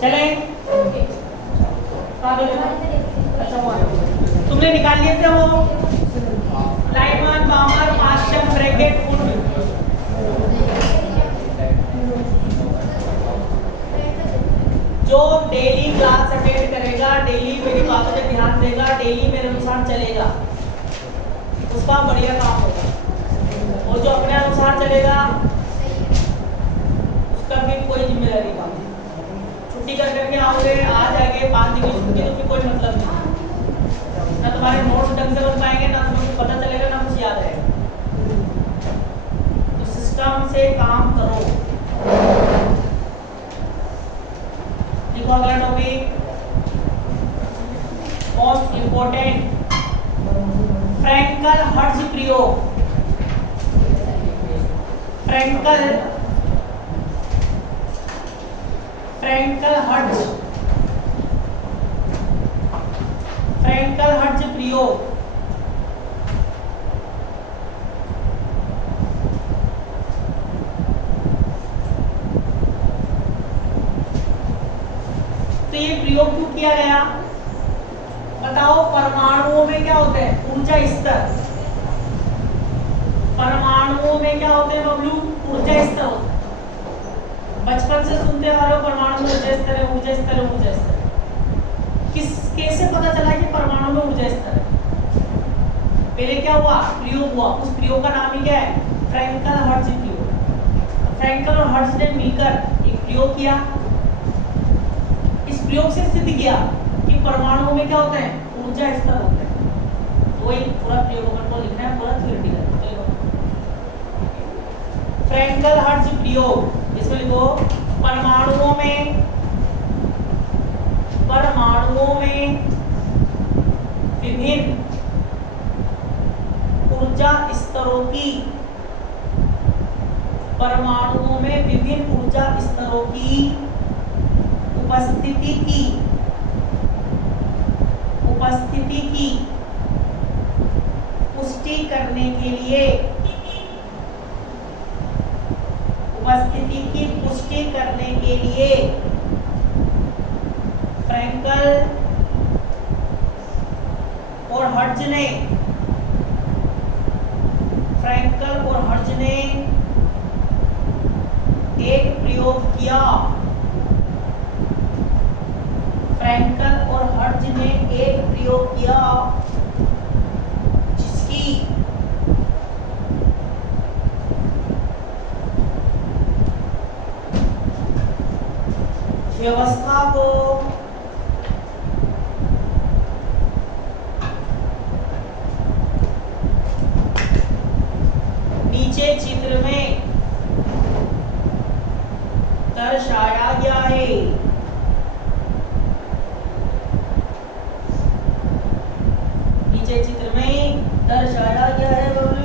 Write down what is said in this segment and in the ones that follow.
चले अच्छा हुआ तुमने निकाल लिए थे वो लाइनमैन बामर पास्चन ब्रैकेट फुल जो डेली क्लास अटेंड करेगा, डेली मेरी बातों पे ध्यान देगा, डेली मेरे अनुसार चलेगा, उसका बढ़िया काम होगा। और जो अपने अनुसार चलेगा उसका भी कोई जिम्मेदारी काम नहीं। छुट्टी कर करके आओगे, आ जाएंगे 5 दिन की छुट्टी, तो फिर कोई मतलब नहीं। ना तुम्हारे नोट्स ढंग से बन पाएंगे, ना तुम्हें पता चलेगा, ना कुछ याद आएगा। तो सिस्टम से काम करो। देखो अगला topic most important Franck Hertz प्रयोग। फ्रैंकल हर्ट्ज प्रयोग। तो ये प्रयोग क्यों किया गया बताओ। परमाणुओं में क्या होते हैं, ऊर्जा स्तर। परमाणुओं में क्या होते हैं बबलू, ऊर्जा स्तर होते हैं। बचपन से सुनते आ रहे हो परमाणु में ऊर्जा स्तर है, ऊर्जा स्तर है, ऊर्जा स्तर है। कैसे पता चला कि परमाणु में ऊर्जा स्तर है? पहले क्या हुआ, प्रयोग हुआ। उस प्रयोग का नाम ही क्या है, फ्रैंकल हर्ट्ज प्रयोग। फ्रैंकल और हर्ट्ज ने मिलकर एक प्रयोग किया। इस प्रयोग से सिद्ध किया कि परमाणुओं में क्या होते हैं, ऊर्जा स्तर होते हैं। तो वही पूरा प्रयोग अपन को लिखना है, पूरा थ्योरेटिकल। फ्रैंकल हर्ट्ज प्रयोग, इसमें लिखो परमाणुओं में विभिन्न ऊर्जा स्तरों की, परमाणुओं में विभिन्न ऊर्जा स्तरों की उपस्थिति की पुष्टि करने के लिए, उपस्थिति की पुष्टि करने के लिए फ्रैंकल और हर्ट्ज ने एक प्रयोग किया। फ्रैंकल और हर्ट्ज ने एक प्रयोग किया जिसकी व्यवस्था को नीचे चित्र में दर्शाया गया है। नीचे चित्र में दर्शाया गया है बबलू।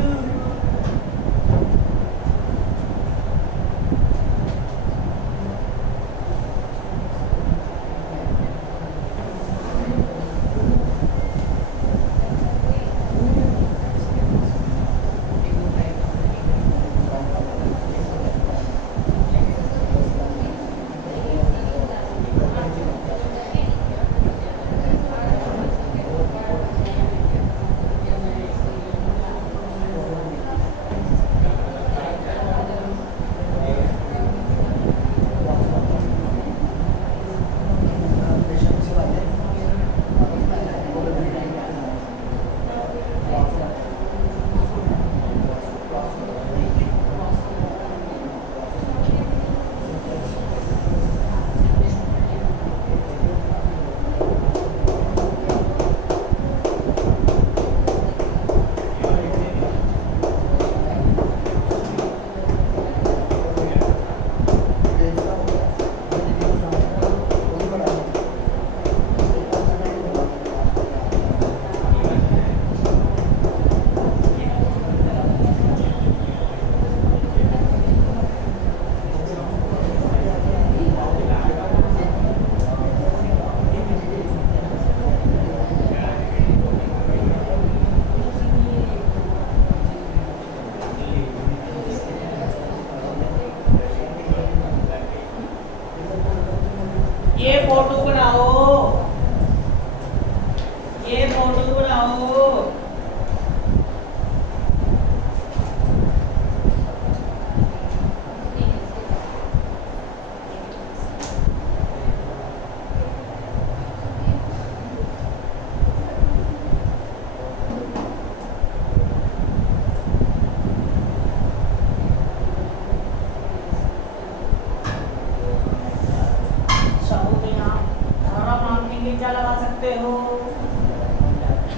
सकते हो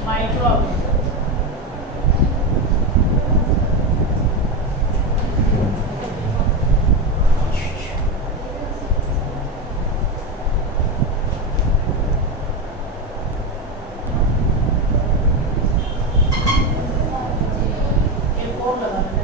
माइक्रो ऑर्गेनिज्म। एक और लगा देते हैं।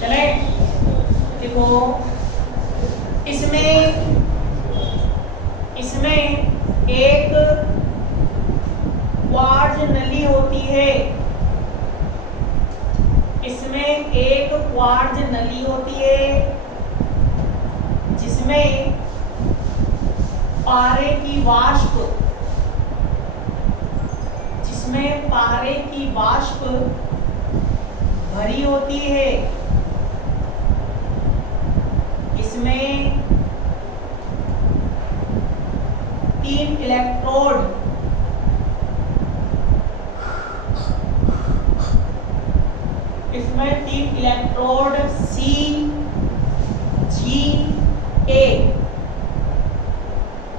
चले देखो, इसमें एक क्वार्ट्ज नली होती है। इसमें एक क्वार्ट्ज नली होती है जिसमें पारे की वाष्प भरी होती है। इसमें 3 electrode C, G, A,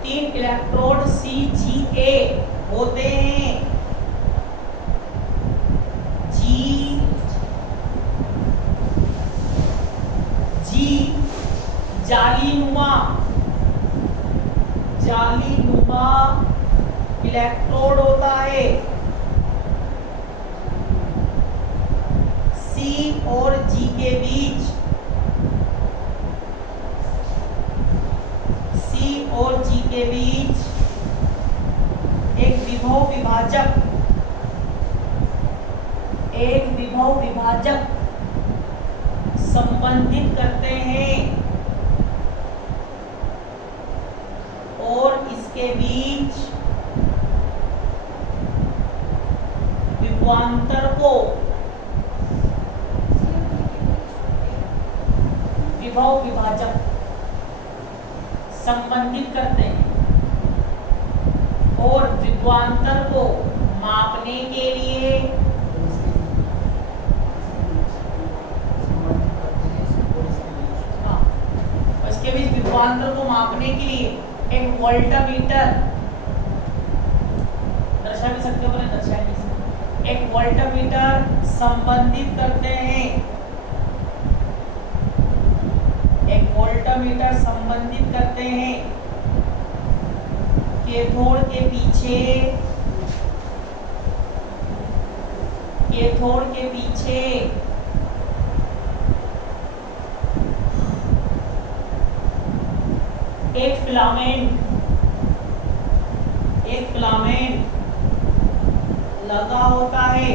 3 electrode C, G, A होते हैं। G जालीनुमा इलेक्ट्रोड होता है। C और G के बीच एक विभव विभाजक संबंधित करते हैं और इसके बीच विभवांतर को विभव विभाजक संबंधित करते हैं और विभवांतर को मापने के लिए उसके बीच विभवांतर को मापने के लिए एक वोल्टमीटर दर्शा भी सकते हो, दर्शा नहीं सकते, एक वोल्टमीटर संबंधित करते हैं। कैथोड के पीछे एक फिलामेंट लगा होता है।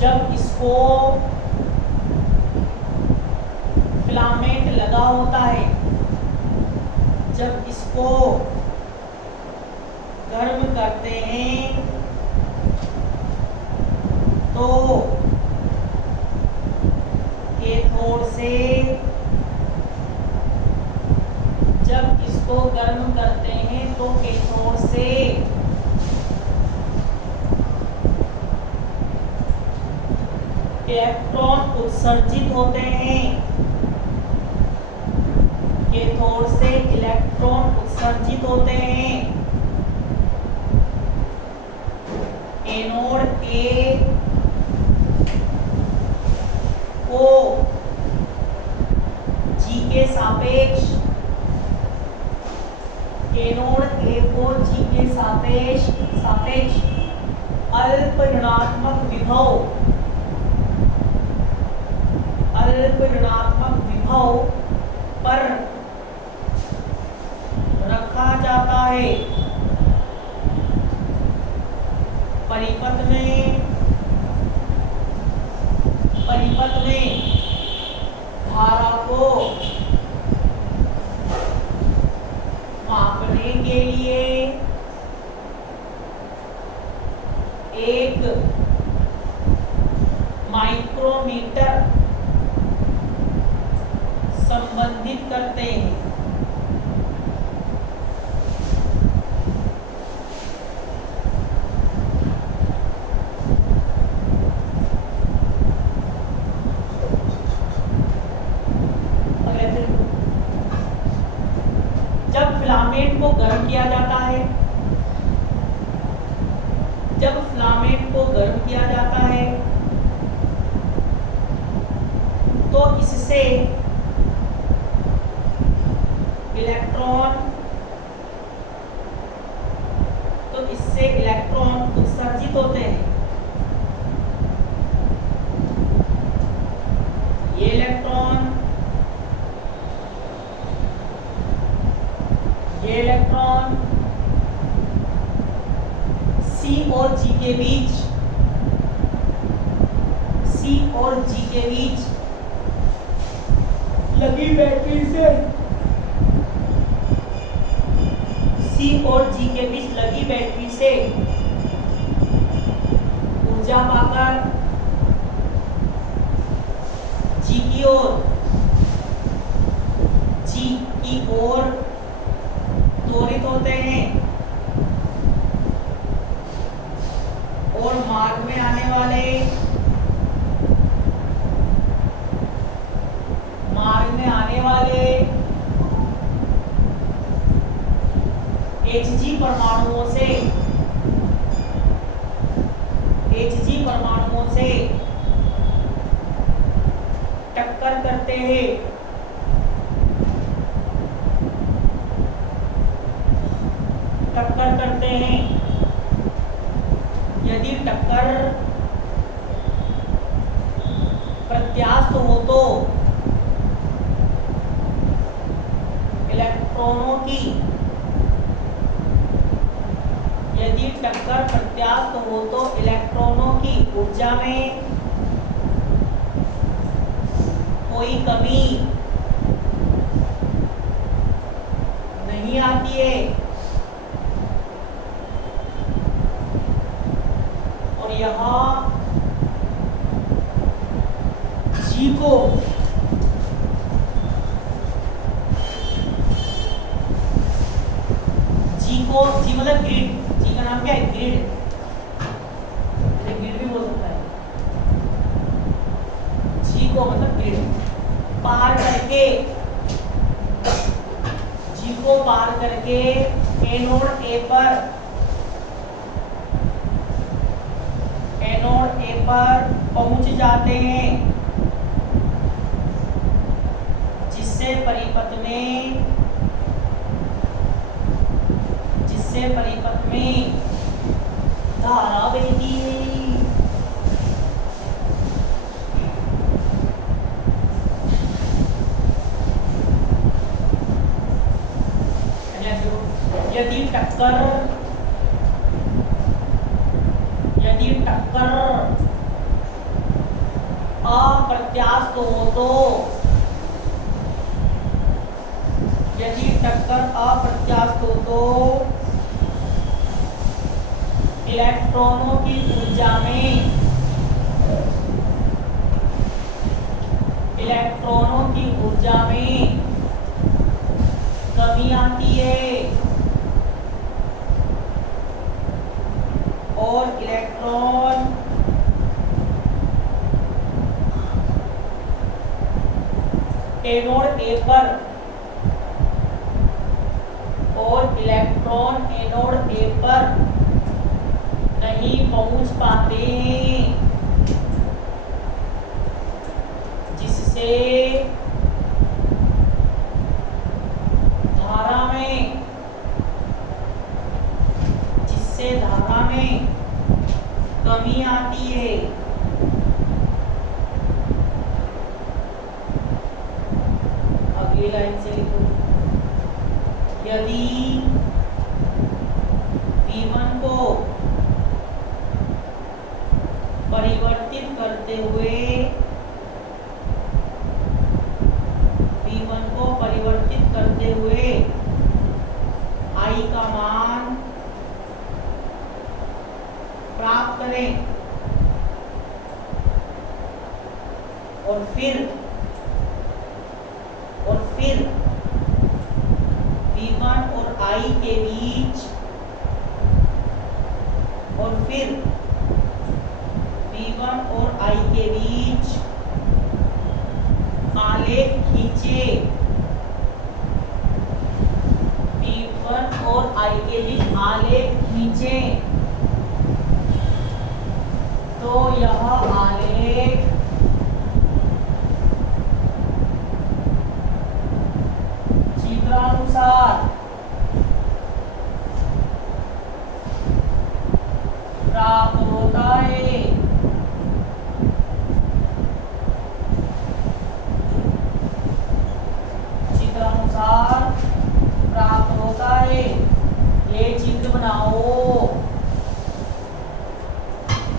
जब इसको फिलामेंट लगा होता है, जब इसको गर्म करते हैं तो कैथोड से इलेक्ट्रॉन उत्सर्जित होते हैं। कैथोड से इलेक्ट्रॉन उत्सर्जित होते हैं। एनोड ए को जी के सापेक्ष अल्प ऋणात्मक विभव पर रखा जाता है। परिपथ में बनाने के लिए एक माइक्रोमीटर संबंधित करते हैं। जब फिलामेंट को गर्म किया जाता है, जब फिलामेंट को गर्म किया जाता है तो इससे इलेक्ट्रॉन उत्सर्जित होते हैं। ये इलेक्ट्रॉन C और G के बीच लगी बैटरी से ऊर्जा पाकर G की ओर त्वरित होते हैं और मार्ग में आने वाले Hg परमाणुओं से टक्कर करते हैं। यदि टक्कर प्रत्यास्थ हो तो इलेक्ट्रॉनों की ऊर्जा में कोई कमी नहीं आती है और यहाँ जी मतलब ग्रिड। जी का नाम क्या है? ग्रिड भी बोल सकता है। जी को मतलब ग्रिड पार करके एनोड ए पर पहुंच जाते हैं, जिससे परिपथ में धारा बहती है। यदि टक्कर अप्रत्यास्थ हो तो इलेक्ट्रॉनों की ऊर्जा में कमी आती है और इलेक्ट्रॉन एनोड ए पर नहीं पहुंच पाते, जिससे धारा में कमी आती है। अगली लाइन से लिखो। यदि V1 को परिवर्तित करते हुए I I के बीच और फिर V1 और I के बीच आलेख खींचे। V1 और I के बीच आलेख खींचे तो यह आलेख चित्रानुसार प्राप्त होता है। चित्रानुसार प्राप्त होता है। ये चित्र बनाओ,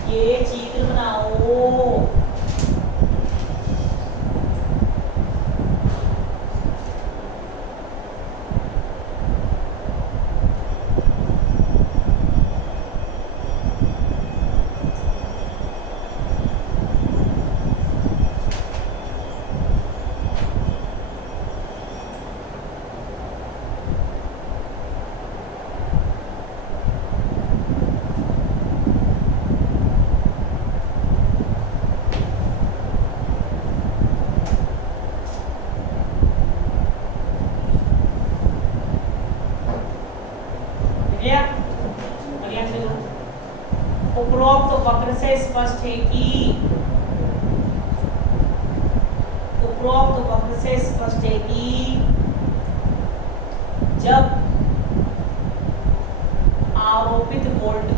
ये चित्र बनाओ। उपरोक्त वक्र से स्पष्ट है कि उपरोक्त वक्र से स्पष्ट है कि जब आरोपित वोल्ट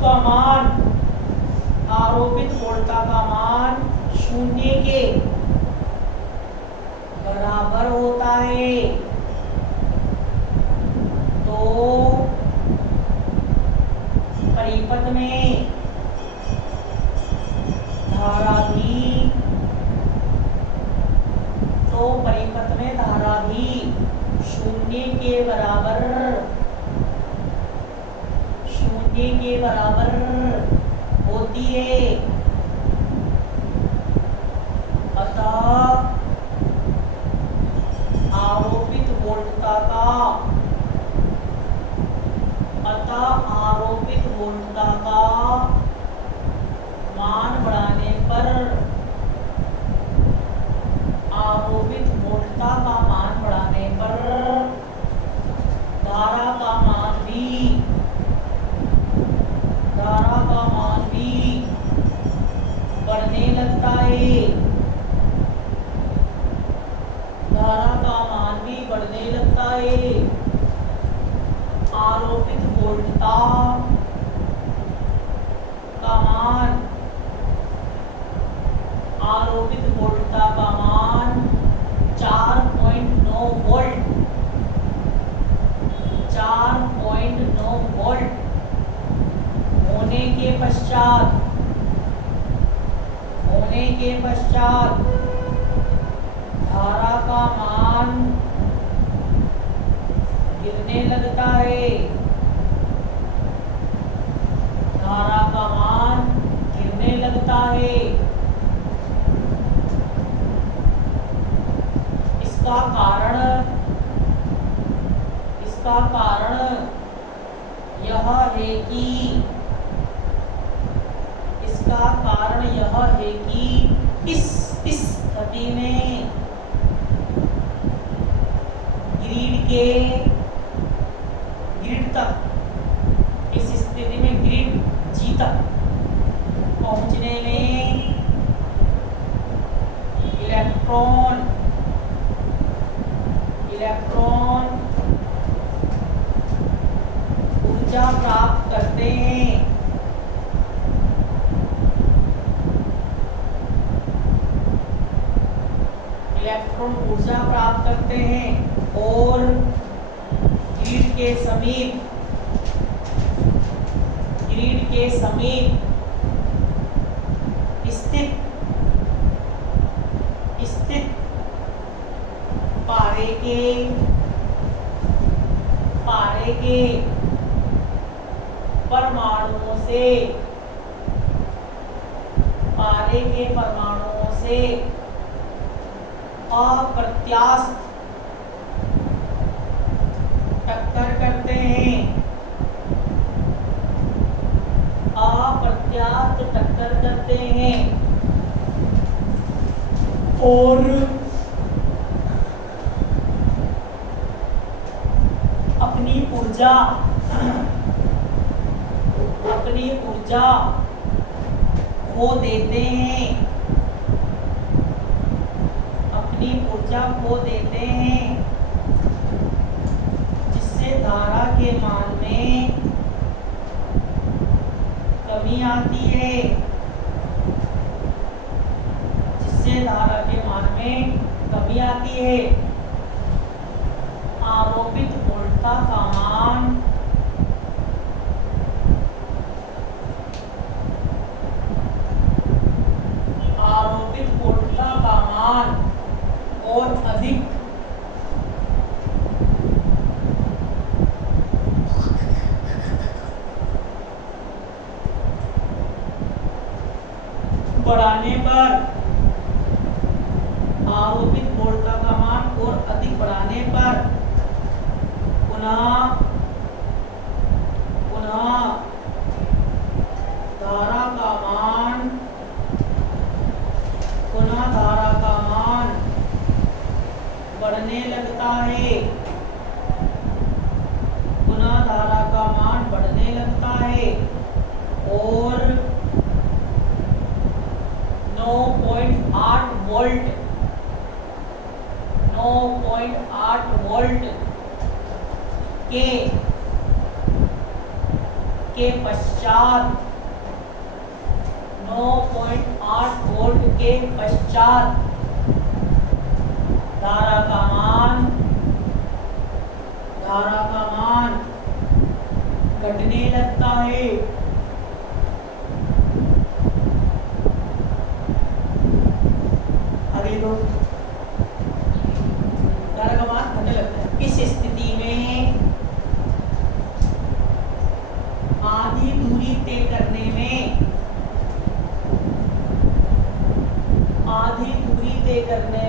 का मान आरोपित वोल्टता का मान 0 के बराबर होता है तो परिपथ में धारा भी 0 के बराबर होती है। अतः आरोपित वोल्टता का मान बढ़ाने पर धारा का मान भी बढ़ने लगता है। धारा का मान भी बढ़ने लगता है। आरोपित वोल्टता का मान 4.9 वोल्ट होने के पश्चात धारा का मान गिरने लगता है। धारा का मान गिरने लगता है। इसका कारण यह है कि इस स्थिति में ग्रिड G तक पहुंचने में इलेक्ट्रॉन ऊर्जा प्राप्त करते हैं। और ग्रिड के समीप स्थित पारे के परमाणुओं से धारे के परमाणुओं से अप्रत्यास्थ टक्कर करते हैं, अप्रत्यास्थ टक्कर करते हैं और अपनी ऊर्जा खो देते हैं, अपनी ऊर्जा खो देते हैं, जिससे धारा के मान में कमी आती है, जिससे धारा के मान में कमी आती है। आरोपित वोल्टता का मान और अधिक बढ़ाने पर, आरोपित वोल्टता का मान और अधिक बढ़ाने पर पुनः धारा का मान बढ़ने लगता है, पुनः धारा का मान बढ़ने लगता है और 9.8 वोल्ट के पश्चात 9.8 वोल्ट के पश्चात धारा का मान घटने लगता है। आगे दो, धारा का मान घटने लगता है। इस स्थिति में आधी दूरी तय करने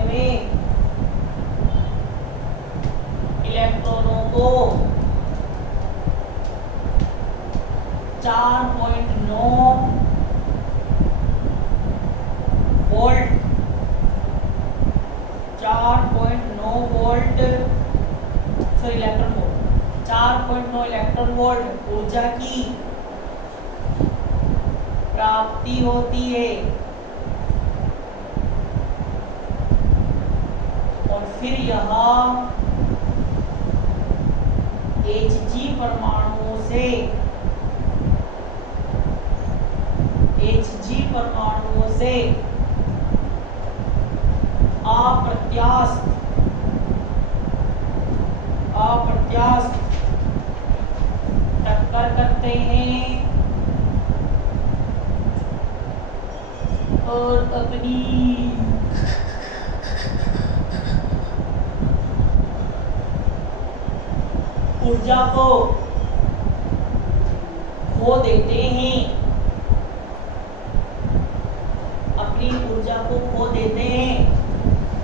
में इलेक्ट्रॉनों को 4.9 वोल्ट 4.9 इलेक्ट्रॉन वोल्ट ऊर्जा की प्राप्ति होती है और फिर यह Hg परमाणुओं से अप्रत्यास्थ टक्कर करते हैं और अपनी ऊर्जा को खो देते हैं,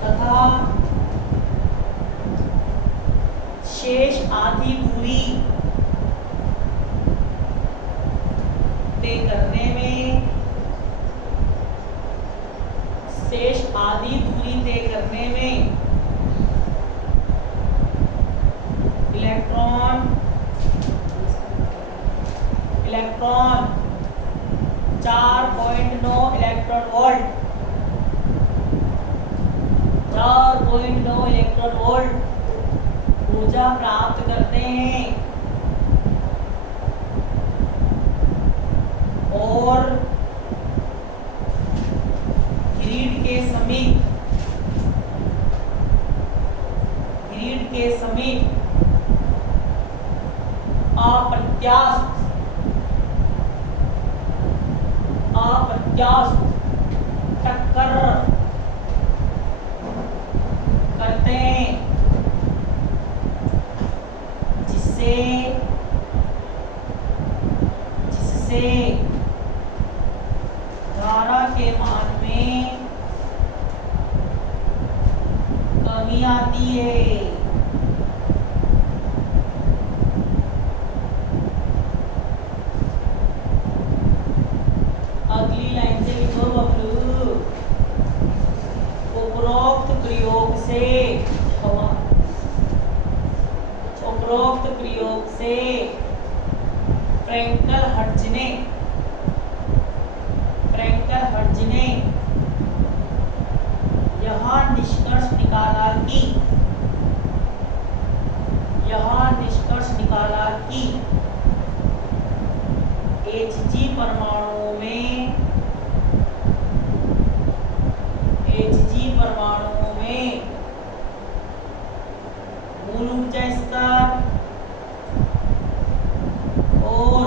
तथा शेष आधी दूरी तय करने में इलेक्ट्रॉन 4.9 इलेक्ट्रॉन वोल्ट ऊर्जा प्राप्त करते हैं और ग्रिड के समीप अप्रत्यास्थ टक्कर करते हैं, जिससे धारा के मान में कमी आती है। अगली लाइन से लिखो बबलू, उपरोक्त प्रयोग से फ्रैंकल हर्ट्ज ने यह निष्कर्ष निकाला कि Hg परमाणुओं में मूल ऊर्जा स्तर और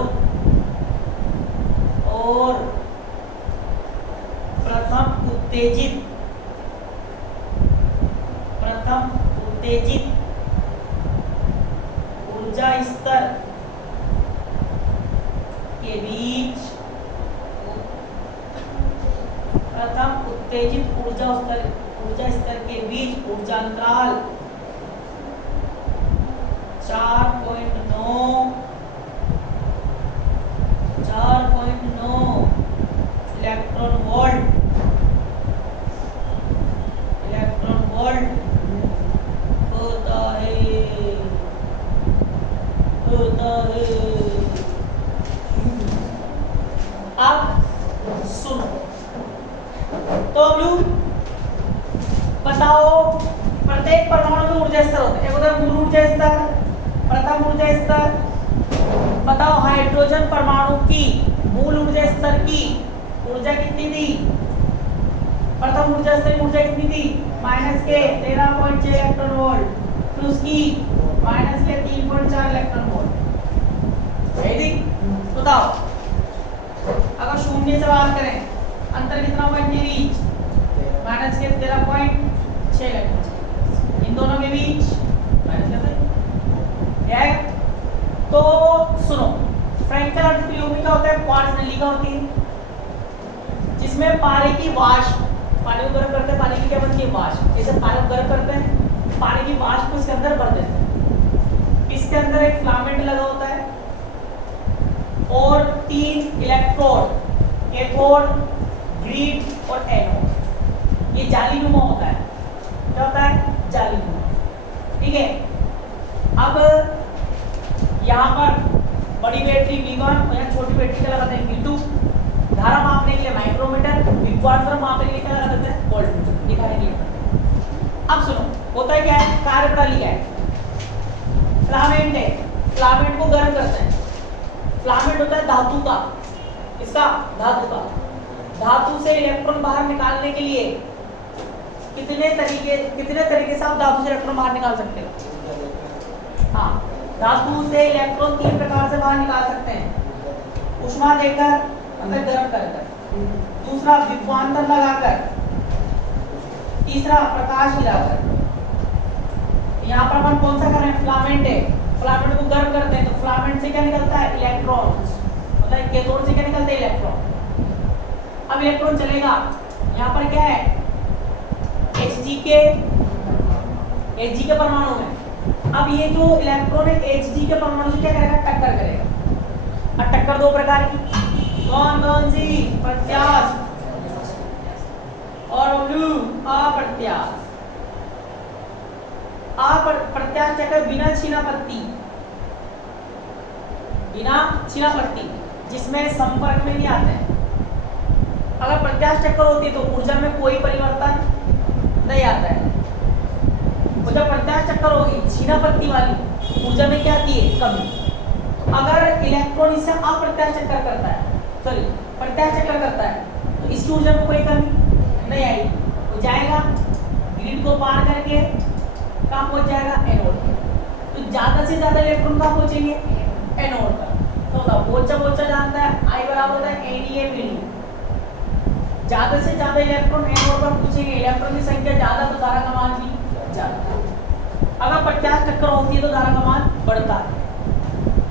प्रथम उत्तेजित ऊर्जा स्तर के बीच ऊर्जा अंतराल 4.9 इलेक्ट्रॉन वोल्ट होता है। अब सुनो तो बताओ, प्रत्येक परमाणु में ऊर्जा स्तर होते हैं। एक होता है मूल ऊर्जा स्तर, प्रथम ऊर्जा स्तर। बताओ हाइड्रोजन परमाणु की मूल ऊर्जा स्तर की ऊर्जा कितनी थी? प्रथम ऊर्जा स्तर की ऊर्जा कितनी थी? -13.6 इलेक्ट्रॉन वोल्ट। फिर उसकी -3.4 इलेक्ट्रॉन वोल्ट। बताओ अगर शून्य से बात करें, अंतर कितना हुआ इनके बीच? -13.6 इलेक्ट्रॉन। इन दोनों के बीच तो सुनो, फ्रैंकल हर्ट्ज प्रयोग में क्या होता है? क्वार्ट्ज नलिका होती है जिसमें पानी की वाष्प, पानी को गर्म करते हैं, पानी की क्या बनती है? वाष्प। जैसे पानी को गर्म करते हैं, पानी की वाष्प को इसके अंदर भर देते हैं। इसके अंदर एक फिलामेंट लगा होता है और 3 इलेक्ट्रोड, कैथोड, ग्रीड और एनोड। ये जालीनुमा होता है। क्या होता है? जालीनुमा। ठीक है। अब यहाँ पर बड़ी बैटरी V1 और यहाँ छोटी बैटरी का लगाते हैं V2। धारा मापने के लिए माइक्रोमीटर, विभवांतर मापने के लिए क्या लगा देते हैं? वोल्टमीटर। दिखाने के लिए। अब सुनो, होता है क्या है? कार्यप्रणाली क्या है? फिलामेंट है, फिलामेंट को गर्म करते हैं। फिलामेंट होता है धातु का, इसका धातु का। धातु से इलेक्ट्रॉन बाहर निकालने के लिए कितने तरीके से आप धातु से इलेक्ट्रॉन बाहर निकाल सकते हो? हाँ, धातु से इलेक्ट्रॉन 3 प्रकार से बाहर निकाल सकते हैं। ऊष्मा देकर, मतलब गर्म कर। दूसरा विभवांतर लगाकर। तीसरा प्रकाश गिराकर। यहाँ पर अपन कौन सा कर रहे हैं? फिलामेंट है, फिलामेंट को गर्म करते हैं तो फिलामेंट से क्या निकलता है? इलेक्ट्रॉन। मतलब कैथोड से क्या निकलते हैं? इलेक्ट्रॉन। अब इलेक्ट्रॉन चलेगा, यहाँ पर क्या है? Hg के परमाणु में। अब ये जो इलेक्ट्रॉन है Hg के परमाणु से क्या करेगा? टक्कर करेगा। अब टक्कर 2 प्रकार की, कौन सी? प्रत्यास्थ और अप्रत्यास्थ। अप्रत्यास्थ टक्कर बिना छीनापत्ति, जिसमें संपर्क में नहीं आते हैं। अगर प्रत्यास्थ चक्कर होती है तो ऊर्जा में कोई परिवर्तन नहीं आता है। और जब प्रत्यास्थ चक्कर होगी, छीनापत्ति वाली, ऊर्जा में क्या आती है? कमी। अगर इलेक्ट्रॉन इससे अप्रत्यास्थ चक्कर करता है, सॉरी प्रत्यास्थ चक्कर करता है, तो इसकी ऊर्जा में कोई कमी नहीं आएगी। वो जाएगा ग्रिड को पार करके कहाँ पहुंच जाएगा? एनोड। तो ज्यादा से ज्यादा इलेक्ट्रॉन कहाँ पहुंचेंगे? एनोड पर। तो बोचा जानता है, I बराबर होता है NeMeD। ज्यादा से ज्यादा इलेक्ट्रॉन एनोड पर पहुंचेंगे, इलेक्ट्रॉन की संख्या ज्यादा तो धारा का मान भी ज्यादा। अगर प्रत्यास्थ चक्कर होती है तो धारा का मान बढ़ता है,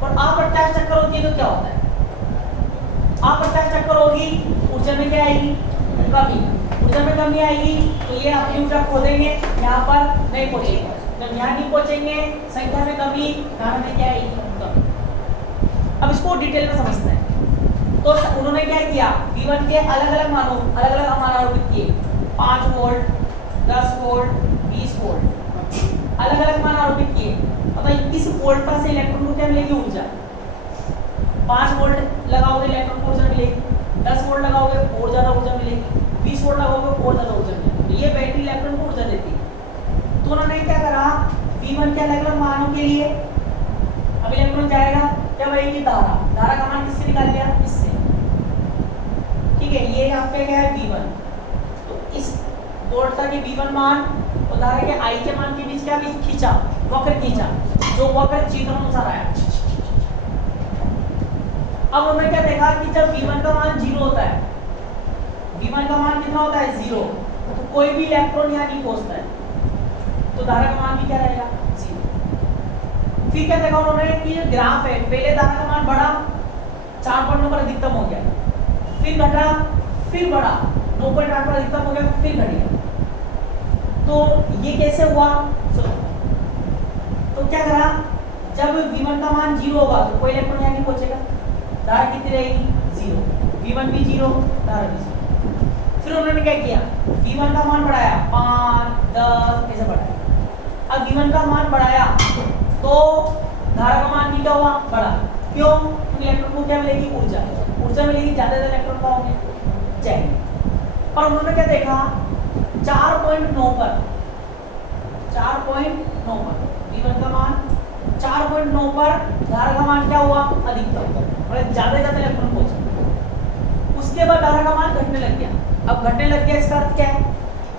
और अप्रत्यास्थ चक्कर होती है तो क्या होता है? अप्रत्यास्थ चक्कर होगी, ऊर्जा में क्या आएगी? कमी, ऊर्जा में कमी आएगी तो ये अपनी ऊर्जा खो देंगे, यहाँ पर नहीं पहुंचेंगे। जब यहाँ नहीं पहुंचेंगे, संख्या में कमी, धारा में क्या आएगी, कमी। अब इसको डिटेल में समझते हैं। तो उन्होंने क्या किया, V1 के अलग अलग मान आरोपित किए, 5 वोल्ट, 10 वोल्ट, 20 वोल्ट, अलग अलग मान आरोपित किए। पता है किस वोल्टता से इलेक्ट्रॉन को क्या मिलेगी, ऊर्जा। 5 वोल्ट लगाओगे इलेक्ट्रॉन को ऊर्जा मिलेगी, 10 वोल्ट लगाओगे और ज्यादा ऊर्जा मिलेगी, 20 वोल्ट लगाओगे और ज्यादा ऊर्जा मिलेगी। ये बैटरी इलेक्ट्रॉन को ऊर्जा देती है। तो उन्होंने क्या करा, V1 के अलग अलग मानों के लिए अब इलेक्ट्रॉन जाएगा, क्या बनेगी, धारा। धारा का मान किससे निकाल लिया, इससे। ठीक है, ये आपका क्या है, V1। तो इस वोल्टता के V1 मान और धारा के I के मान के बीच क्या खींचा, वक्र खींचा, जो वक्र चित्र अनुसार आया। अब उन्होंने क्या देखा कि जब V1 का मान 0 होता है, V1 का मान कितना होता है, 0, तो कोई भी इलेक्ट्रॉन यहाँ नहीं पहुंचता है, तो धारा का मान भी क्या रहेगा, 0। फिर क्या देखा उन्होंने कि ये ग्राफ है, पहले धारा का मान बढ़ा, 4.9 पर अधिकतम हो गया, फिर घटा, फिर बढ़ा, 9.8 पर अधिकतम हो गया, फिर घट गया। तो ये कैसे हुआ, तो क्या करा, जब V1 का मान 0 होगा तो कोई इलेक्ट्रॉन यहाँ नहीं पहुंचेगा, धारा कितनी रहेगी, 0, V1 भी 0, धारा भी 0। फिर उन्होंने क्या किया, V1 का मान बढ़ाया, 5, 10 ऐसे बढ़ाया। अब V1 का मान बढ़ाया तो धारा का मान भी क्या हुआ, बढ़ा। क्यों, क्योंकि इलेक्ट्रॉन को क्या मिलेगी, ऊर्जा। ऊर्जा मिलेगी, ज्यादा इलेक्ट्रॉन का होंगे जाएंगे। पर उन्होंने क्या देखा, 4.9 पर V1 का मान 4.9 पर धारा का मान क्या हुआ, अधिकतम, मतलब ज्यादा इलेक्ट्रॉन पहुंचे। उसके बाद धारा का मान घटने लग गया। अब घटने लग गया, इसका अर्थ क्या है,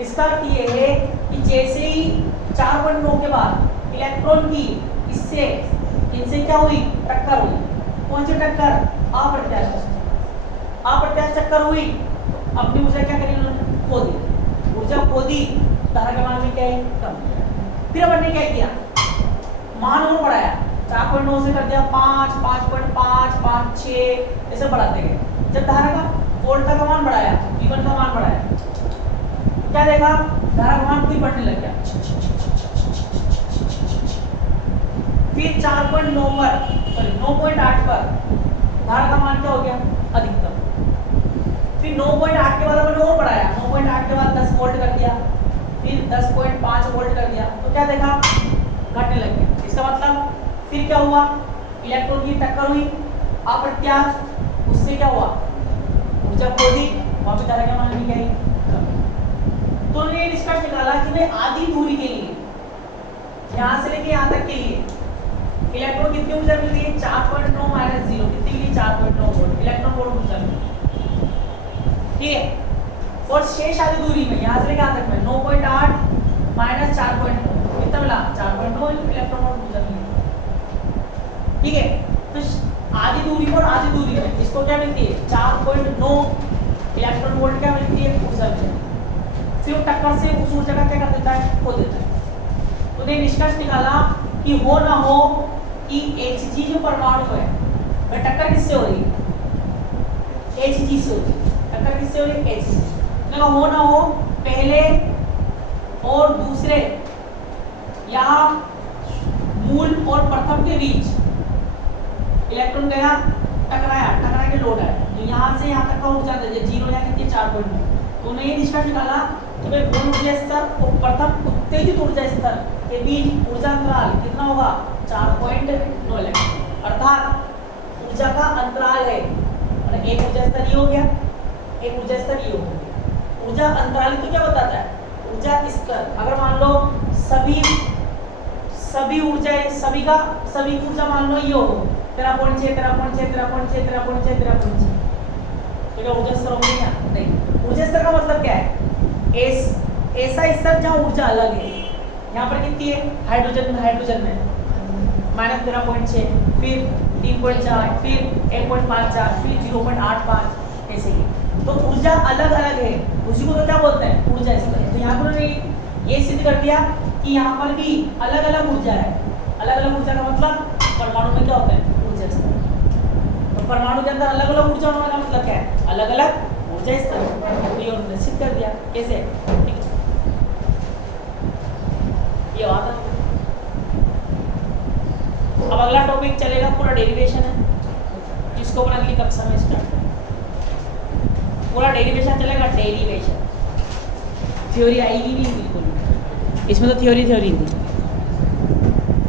इसका अर्थ ये है कि जैसे ही 4.9 के बाद इलेक्ट्रॉन की इससे इनसे क्या हुई, टक्कर हुई। कौन सी टक्कर, अप्रत्यास्थ टक्कर हुई, तो अपनी ऊर्जा क्या करी, उन्होंने खो दी। ऊर्जा खो दी, धारा का मान में क्या है, कम। फिर अपन ने क्या किया, मान और बढ़ाया, 4.9 से कर दिया 5, 5.5, 5, 6 ऐसे बढ़ाते गए। जब धारा का वोल्टता का मान बढ़ाया, V1 का मान बढ़ाया, क्या देखा, धारा का मान भी बढ़ने लग गया। फिर 4.9 पर, सॉरी 9.8 पर धारा का मान क्या हो गया, अधिकतम। फिर 9.8 के बाद अपन और बढ़ाया, 9.8 के बाद 10 वोल्ट कर दिया, फिर 10.5 वोल्ट कर दिया, तो क्या देखा, घटने लग गया। इसका मतलब फिर क्या हुआ, इलेक्ट्रॉन की टक्कर हुई, अप्रत्यास्थ, उससे क्या हुआ, ऊर्जा खो दी, वहां पे धारा का मान भी क्या है, कम। तो उन्होंने निष्कर्ष निकाला कि भाई आधी दूरी के लिए, यहाँ से लेके यहाँ तक के लिए इलेक्ट्रॉन कितनी ऊर्जा मिलती है, 4.9 माइनस 0 कितनी मिली, 4.9 वोल्ट इलेक्ट्रॉन वोल्ट ऊर्जा मिली। ठीक है, और शेष आधी दूरी में यहाँ से लेके यहाँ तक में 9.8 माइनस 4.9 कितना मिला, 4.9 इलेक्ट्रॉन वोल्ट ऊर्जा मिली। ठीक है, तो आधी दूरी पर आधी दूरी में इसको क्या मिलती है, 4.9 इलेक्ट्रॉन वोल्ट क्या मिलती है, ऊर्जा मिलती है। फिर टक्कर से उस ऊर्जा का क्या कर देता है, खो देता है। तो ने निष्कर्ष निकाला कि हो ना हो कि Hg जो परमाणु है वह टक्कर किससे हो रही है, Hg से हो रही है। टक्कर किससे हो रही है, Hg। हो ना हो पहले और दूसरे या मूल और प्रथम के बीच इलेक्ट्रॉन गया, टकरा के लोड आया, तो यहाँ से यहाँ तक का ऊर्जा दे 0 या कितनी 4.9। तो उन्होंने ये निष्कर्ष निकाला कि भाई मूल ऊर्जा स्तर और प्रथम उत्तेजित ऊर्जा स्तर के बीच ऊर्जा अंतराल कितना होगा, 4.9 इलेक्ट्रॉन, अर्थात ऊर्जा का अंतराल है। एक ऊर्जा स्तर ये हो गया, एक ऊर्जा स्तर ये हो गया। ऊर्जा अंतराल तो क्या बताता है, ऊर्जा स्तर। अगर मान लो सभी ऊर्जा सभी ऊर्जा मान लो ये हो 13.6 13.6 13.6 13.6 13.6, तो क्या ऊर्जा स्तर हो गया, नहीं। ऊर्जा स्तर का मतलब क्या है, ऐसा स्तर जहाँ ऊर्जा अलग है। यहाँ पर कितनी है, हाइड्रोजन में माइनस 13.6, फिर 3.4, फिर 1.54, फिर 0.85 ऐसे ही। तो ऊर्जा अलग अलग है, उसी को तो क्या बोलते हैं, ऊर्जा स्तर। तो यहाँ पर उन्होंने ये सिद्ध कर दिया कि यहाँ पर भी अलग अलग ऊर्जा है। अलग अलग ऊर्जा का मतलब परमाणु में क्या होता है, ऊर्जा स्तर। तो परमाणु के अंदर अलग अलग ऊर्जा होने का मतलब क्या है, अलग अलग ऊर्जा स्तर। दिया और निश्चित कर दिया। कैसे? ठीक है, ये बात है। अब अगला टॉपिक चलेगा, पूरा डेरिवेशन है, जिसको अपन अगली कक्षा में स्टार्ट करेंगे। पूरा डेरिवेशन चलेगा, डेरिवेशन। थ्योरी आएगी नहीं बिल्कुल, इसमें तो थ्योरी नहीं।